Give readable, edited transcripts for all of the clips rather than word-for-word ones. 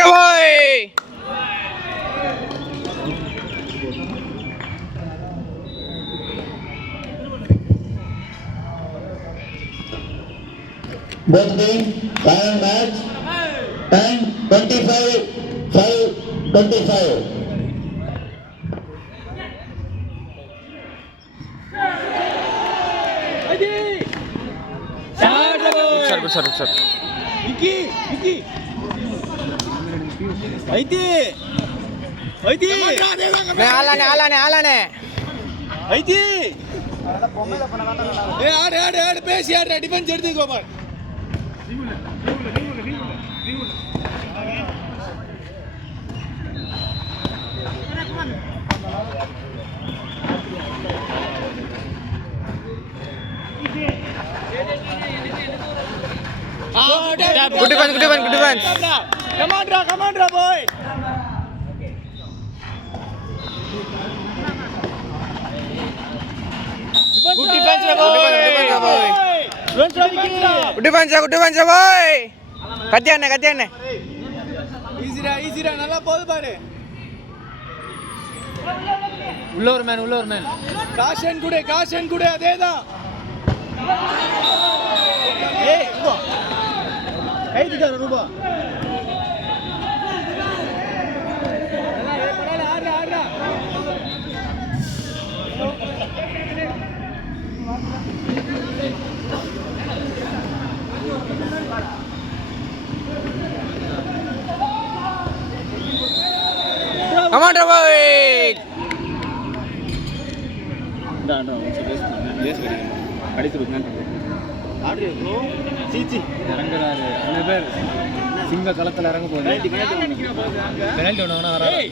on boy. Both team, final match, time 25-5-25. Good shot. Vicky. Aiti. Alane. Aiti. ஆடு பேசி ஆடு defence எடுத்துக்கோ பார். Good defense. Come on, boy. Good defense, boy. Good defense, boy. கத்தியானே. ஈஸிடா நல்லா போகுது பாரு. உள்ள ஒரு மேன். காஷன் கூட அதேதான். ஏய் ரூபா. கைதிக்கார ரூபா. ஆடுறா. Come on, boy. சிங்க களத்துல இறங்க போகுது. பெனல்டி ஒண்ணு வரா. ஏய்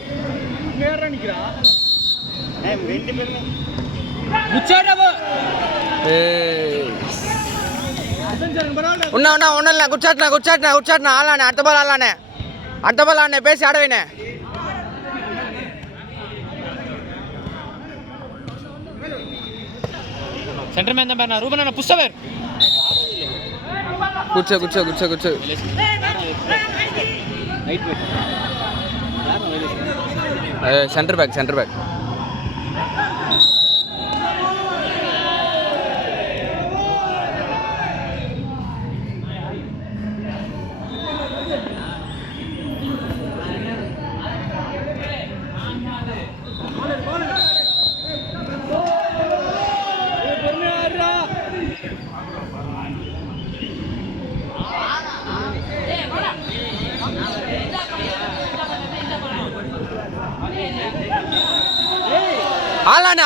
நேரா நிக்குறா. ஏய் ரெண்டு பேரும் குச்சாடா போ. ஏய் அசஞ்சன் பரவாயில்லை. ஒண்ணு குச்சாட்னா ஆளானே அடுத்த பால் ஆளானே பேசி ஆடவேனே. சென்டர்மேன் தான் பாருங்க ரூபனா புஷ்ஷவர். குச்ச ரைட் பேக். Centre back.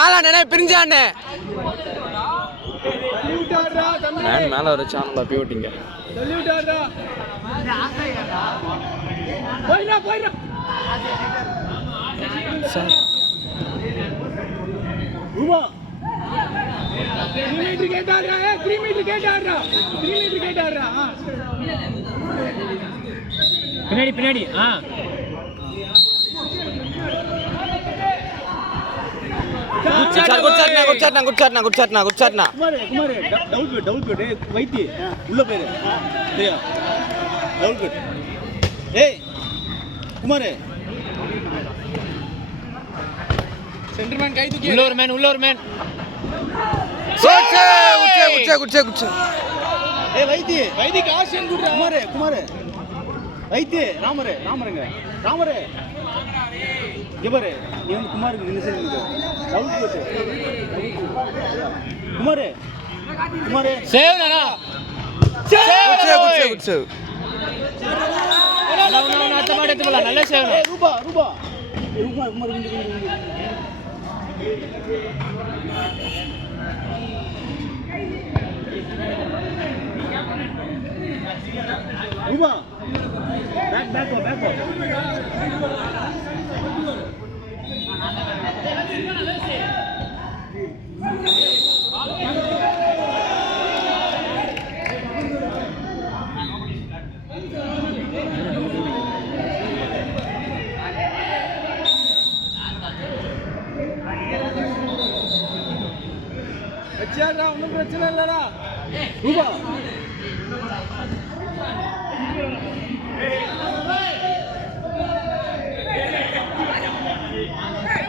ஆளானே பிரிஞ்சானே. மேன் மேல ஒரு சேனல்ல பியூட்டிங்க. போய்டா. ரூபா. 3 மீட்டர் கேட்டாரா. 3 மீட்டர் கேட்டாரா. பின்னாடி. குச்சாட்னா. குமார் டபுள் பேட் வைத்தி உள்ள பேரு. சரியா? Double bat. ஏய் குமார். சென்டர்மேன் கை தூக்கி. உள்ள ஒரு மேன். குச்ச. ஏய் வைத்தி காஷன் குடுறா. குமார். வைத்தி ராமருங்க. இவரு நீ வந்து குமாருக்கு இந்த சைடு நிக்கு. டவுட் போட்டு. குமார். சேவ் நானா. குச்ச. நான் அத்த மாட எடுத்துக்கலாம். நல்ல சேவ். ரூபா. குமார் இங்க. ரூபா. பேக். வச்சியாடா ஒன்றும் பிரச்சனை இல்லடா. ரூபா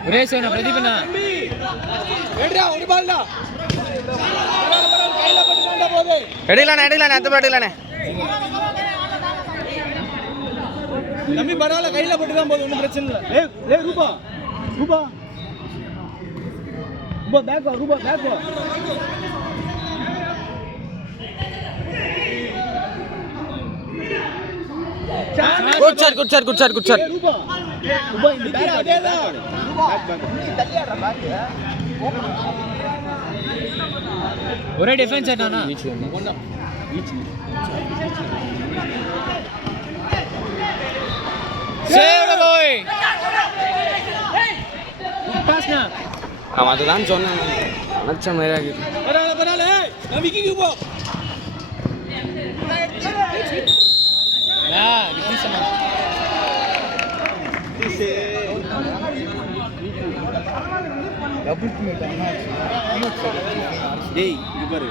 சுரேஷ் அண்ணா பிரதீப் அண்ணா எடுக்கலாண்ணே அடுத்த பால் எடுக்கலாண்ணே தம்பி பரவாயில்ல கையில போட்டு தான் போகுது ஒன்றும் பிரச்சனை இல்லை ஏய் ரூபா ரூபா ரூபா பேக் வா ரூபா பேக் வா குட் ஷாட் ரூபா ரூபா இந்த பேக் அதேதான் ஒரே டிஃபென்ஸ் ஆட்டானா சேவ் தி பாய் பாஸ்னா அவன் அதுதான் சொன்னேன் நினச்ச மாதிரி ஆகி பரவாயில்ல நான் விக்கிக்கு போ விக்கிசமா டபுள் டீம் டேய் இங்க பாரு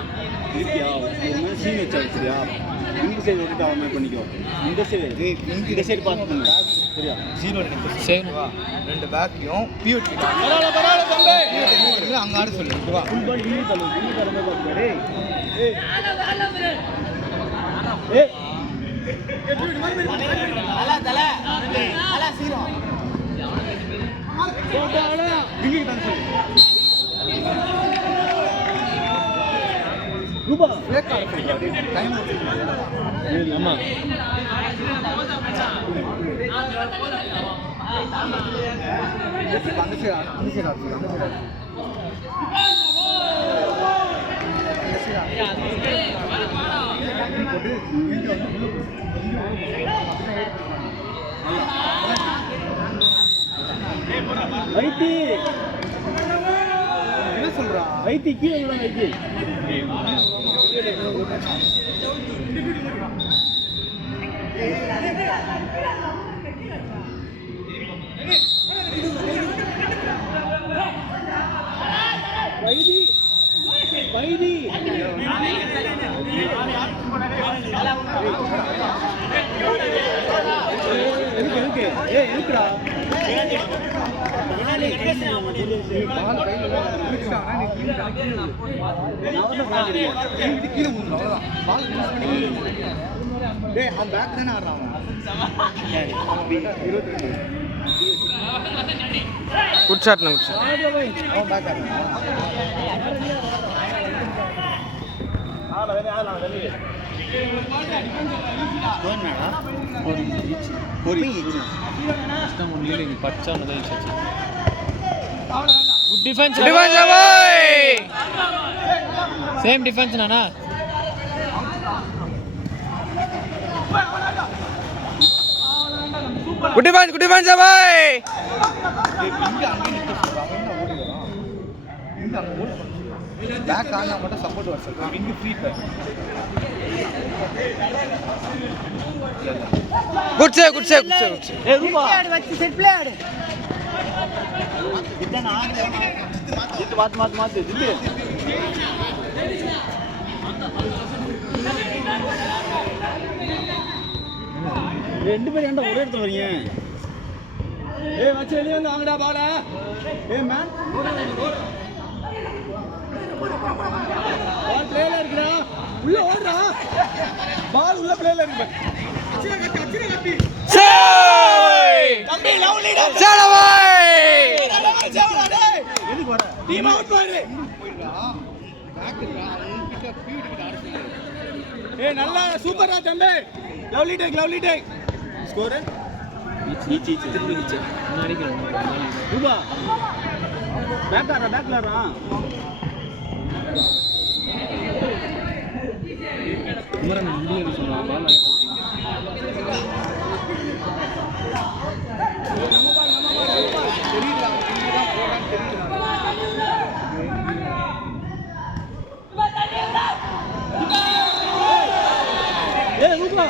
இருக்கியா ஒரு மாதிரி சீன் வச்சா சரியா இந்த சைடு வந்து அவன் பண்ணிக்கோ இந்த சைடு பார்த்து சரியா ஜீரோ சேவ் ரெண்டு பேக்கையும் பியூட்டி பரவாயில்ல தம்பி அங்க ஆட சொல்லு வா ஃபுல் பால் இன்னி தலை பாத்து டேய் ஏய் தல சீரோ போடாடா விக்கி தான் சொல்லு ரூபா வேக்கா டைம் ஆமா அந்த சைடு வைத்தி என்ன சொல்றா வைத்தி கீழே வைத்தி வைதி இருக்கு இருக்குடா good shot good defence same defence నానా గుడ్ డిఫెన్స్ బాయ్ பேக் ஆனா மட்டும் சப்போர்ட் வர சொல்றேன் இங்க ஃப்ரீ ஃபயர் குட் சேவ் ஏ ரூபா வச்சு செட் ப்ளே ஆடு இதான இது மாத்து இது ரெண்டு பேரும் ஏன்டா ஒரே இடத்துல வரீங்க ஏய் மச்சான் வெளிய வந்து வாங்கடா பால ஏய் மேன் பால் பிளேல இருக்குடா உள்ள ஓடுடா பால் உள்ள பிளேல இருக்கு தம்பி லவ் லீடர் சேடா பாய் எதுக்கு வர டீம் அவுட் பாரு பேக் இருக்கா அவங்கிட்ட பியூட்டி கிட்ட ஆட சொல்லு ஏய் நல்லா சூப்பரா தம்பி லவ்லி டேக் ஸ்கோர் ஈச்சி முன்னாடி ரூபா பேக்லரா குமரன் முடியல சொன்னா பால் ஏய் ரூபா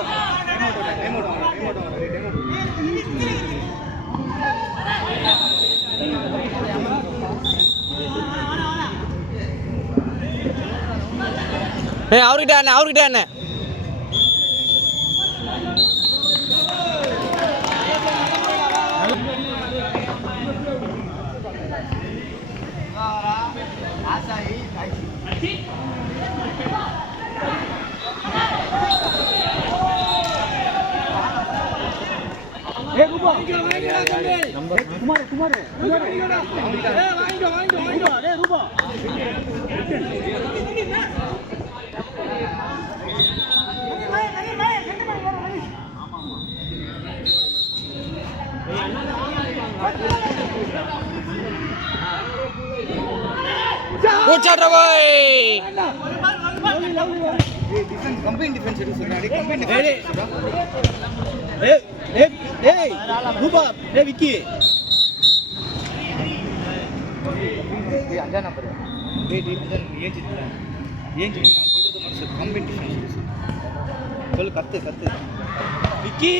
ஏய் அவர்கிட்ட அண்ணே ஏ ரூபா நம்பர் குமார் ஏ வாங்கிக்கோ ஏ ரூபா குட் ஷாட் பாய் கம்பெனி டிஃபென்ஸ் எடு சொல்றாடி கம்பெனி ஏய் ரூபா ஏ விக்கி ஏய் அஞ்சா நம்பர் ஏய் ஏன் சொல்றது மனுஷன் கம்பெனி டிஃபென்ஸ் சொல்லு கத்து விக்கி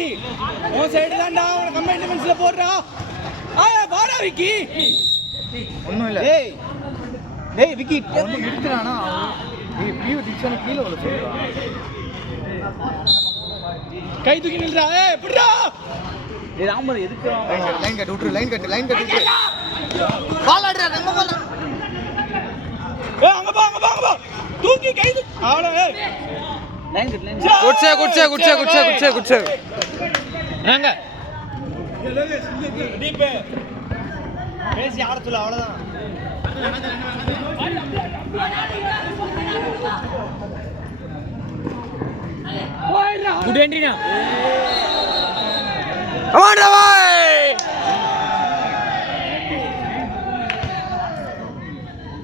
ஓ சைடு தான்டா அவன கம்பெனி டிஃபென்ஸ்ல போடுறா ஆயா வாடா விக்கி ஒண்ணும் இல்ல டேய் விக்கி ஒண்ணு எடுத்துறானா ஏய் பியூ டிக்ஷன் கீழ வர சொல்றா கை தூக்கி நில்றா ஏய் புடிடா ஏய் ராமர் எதுக்கு லைன் கட் விட்டு பால் ஆடுறா நம்ம பால் ஏய் அங்க போ தூக்கி கை தூக்கி ஆளே ஏய் லைன் குட் சேவ் ராங்க டீப் பேசி ஆட சொல்ல அவ்வளவுதான் குட் என்ட்ரினா அவாடா பாய்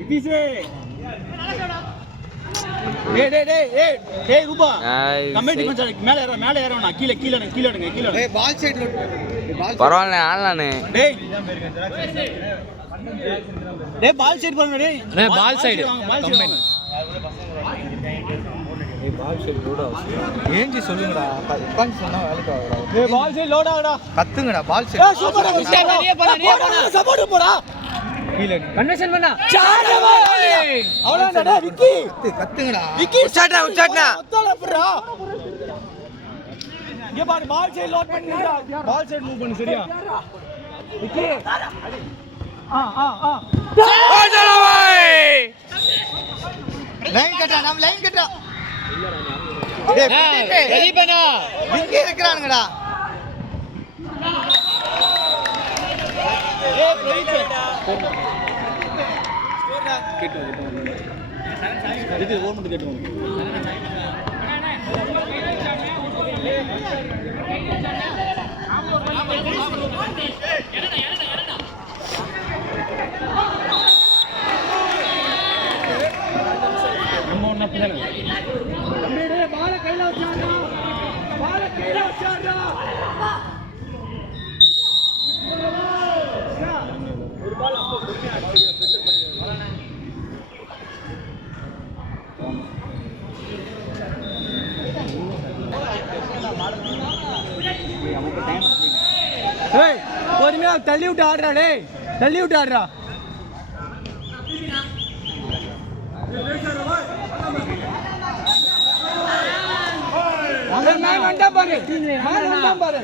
இபிசே டேய் ரூபா கமெண்ட் பண்ணி மேல ஏறணும் கீழ ஏய் பால் சைடுல பரவாயில்லை ஆடலானே டேய் பால் சைடு பாருங்க டேய் பால் சைடு கம்பெனி ஏய் பால் சைடு லோட் ஆகுது ஏஞ்சி சொல்லுங்கடா உட்கார்ந்து சொன்னா வேலைக்கு ஆகுடா டேய் பால் சைடு லோட் ஆகுடா கத்துங்கடா பால் சைடு ஏய் சூப்பரா நீயே பண்ணு சப்போர்ட் போடா கீழ கன்வென்ஷன் பண்ணா சாடா பால் அவ்வளவுதான்டா விக்கி கத்துங்கடா விக்கி உச்சாட்னா ஒத்தால போடா இங்க பாரு பால் சைடு லோட் பண்ணிடா பால் சைடு மூவ் பண்ணு சரியா விக்கி அவாடா பாய் லைன் கட்டா டேய் பிரதீபனா இங்க இருக்கறானுங்கடா ஏய் பிரதீப் கேட்டு இது ஓன் மட்டும் கேட்டு நம்ம ஒண்ணு அப்படிதானே தம்பிடே பால கையில வச்சாடா ஒரு பால் அப்போ ஏய் பொறுமையா தள்ளி விட்டு ஆடுறா டேய் தள்ளி விட்டு ஆடுறா மேல வந்தா பாரு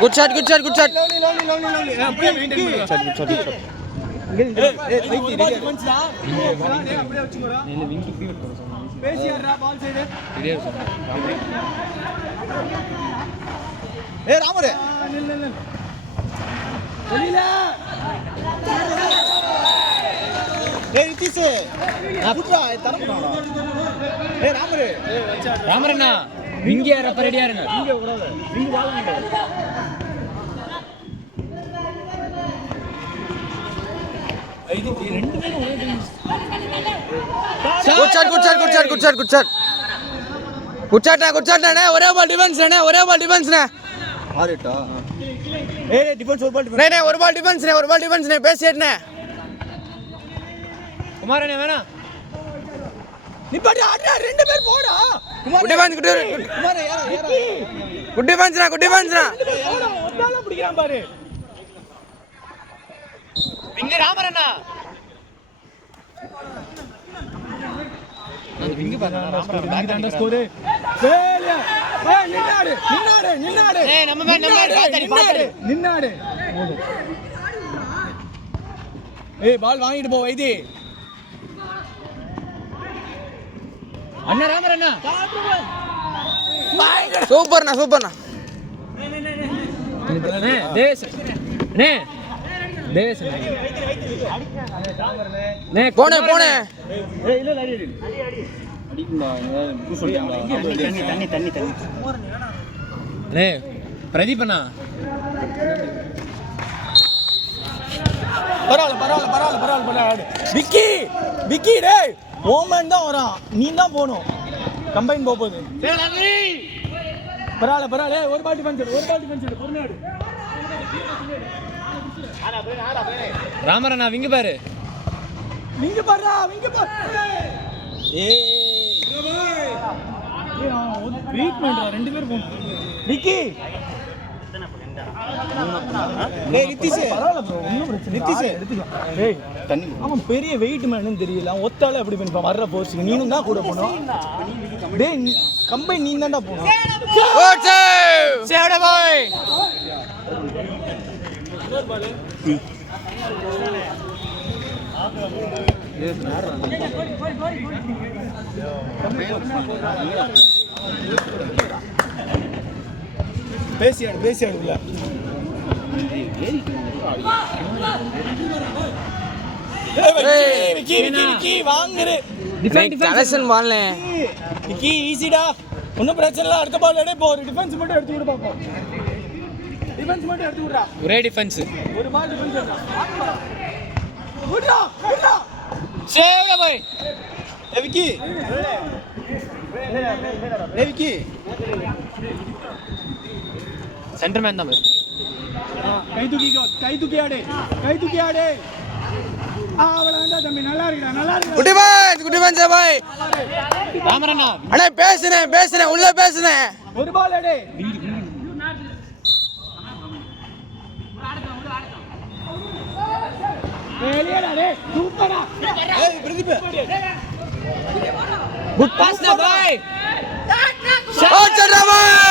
குட் ஷாட் லவ்லி அப்படியே மெயின்டைன் பண்ணு அப்படியே வச்சுக்கோடா இல்ல விங் டு ஃபீல்ட் போற சொன்னா பேசி ஆடுறா பால் சைடு ரெடியா சொன்னா ஏய் ராமரே நில்ல வெளியில ஏய் ரித்திஸ் புட்ரா தரமாடா ஏய் ராமரே ராமரண்ணா விங்க ஏறப்ப ரெடியா இருங்க விங்க கூடாது விங்க வாங்க ஐடி ரெண்டு பேரும் ஒரே டீம் குட் ஷாட்னா ஒரே பால் டிஃபென்ஸ்னே ஆறேட்டா ஏய் டிஃபென்ஸ் ஒரு பால் நே ஒரு பால் டிஃபென்ஸ்னே பேசிட்டனே குமாரண்ணே வேணா நிப்பாட்டி ஆடுறா ரெண்டு பேர் போடா குட் டிஃபென்ஸ்னா போடா ஒத்தால பிடிக்கிறான் பாரு இங்க ராமரண்ணா அந்த விங்க பாரு ராமரண்ணா பேக் தாண்ட ஸ்கோர் வேலியா ஏய் நின்னாடு ஏய் நம்ம பாத்து நின்னாடு ஏய் பால் வாங்கிட்டு போ வைத்தி. அண்ணா ராமர் அண்ணா சூப்பர்ண்ணா சூப்பர்ண்ணா. தேவேஷ் அண்ணே தேவேஷ் அண்ணே போனே போனே. ஏய் இல்ல அடி அடி அடிக்குடா பூ சொல்லிட்டாங்க. தண்ணி தண்ணி தண்ணி அண்ணே பிரதீப் அண்ணா பரவாயில்ல. விக்கி விக்கி டேய் ஓமன் தான் வரான், நீ தான் போகணும். கம்பைன் போகுது. பரவாயில்ல ஒரு பால் டிஃபென்ஸ் பொறுமையாடு. ராமரண்ணா விங்க பாரு. வெயிட் பண்றா, ரெண்டு பேர் போணும். விக்கி டேய் நிதிஷ் பரவாயில்ல ப்ரோ, ஒண்ணும் பிரச்சனை இல்ல. நிதிஷ் எடுத்துக்கலாம். டேய் தண்ணி அவன் பெரிய வெயிட் மேன்னு தெரியல, ஒத்தால அப்படி பண்ணி வர்ற போர்ஸ்க்கு நீனும் தான் கூட போணும். டேய் கம்பைன் நீ தான்டா போணும். Good save. சேவ்டா பாய். பேசியாடு இல்ல. விக்கி வாங்குரு. கலெக்ஷன் பால்னே. விக்கி ஈஸிடா, ஒன்றும் பிரச்சனை இல்லை. அடுத்த பால் எடுத்து ஒரு டிஃபென்ஸ் மட்டும் எடுத்து விடு பாப்போம். டிஃபென்ஸ் மட்டும் எடுத்து விடுறா. ஒரே டிஃபென்ஸ், ஒரு பால் டிஃபென்ஸ் எடுறா. விடுடா சேவ்டா பாய். விக்கி விக்கி சென்டர்மேன் தான். கை தூக்கி ஆடு. அவளா தம்பி, நல்லா இருக்குடா. குட்டி பஞ்ச் பாய். ராமரண்ணா அண்ணே பேசுனேன் உள்ள பேசுனேன். ஒரு பால் அடே. வெளியடா டேய், சூப்பரா. ஏய் பிரதீப், குட் பாஸ் டா பாய். ஓ சட்டா பாய்.